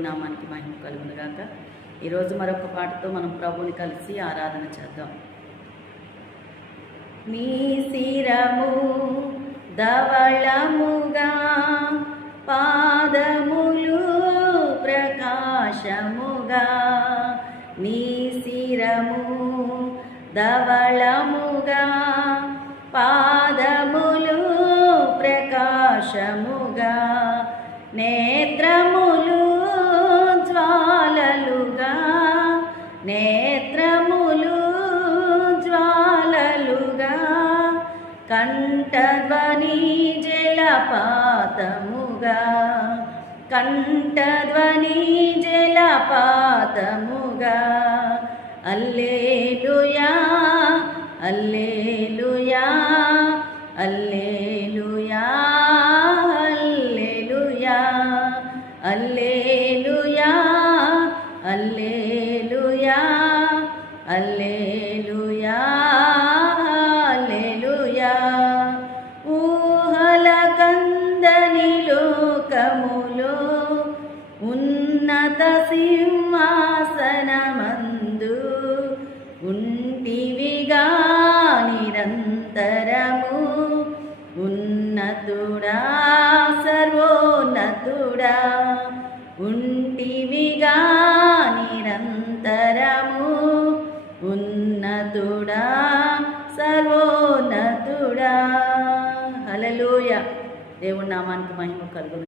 నామానికి మహిమ కలుగును గాక. ఈరోజు మరొక పాటతో మనం ప్రభువుని కలిసి ఆరాధన చేద్దాం. నీ శిరము ధవళముగా, పాదములు ప్రకాశముగా. నీ శిరము ధవళముగా, పాదములు ప్రకాశముగా. నేత్రములు జ్వాలలుగా, నేత్రములు జ్వాలలుగా. కంఠధ్వని జలపాతముగా, కంఠధ్వని జలపాతముగా. హల్లెలూయా హల్లెలూయా హల్లెలూయా హల్లెలూయా హల్లెలూయా హల్లెలూయా హల్లెలూయా హల్లెలూయా. ఊహల కందని లోకములో ఉన్నత సింహాసనమందు ఉంటివిగా నిరంతరము. ఉన్నతుడా సర్వోన్నతుడా, ఉంటివిగా నిరంతరము. ఉన్నతుడా సర్వోన్నతుడా. హల్లెలూయా. దేవుని నామానికి మహిమ కలుగును.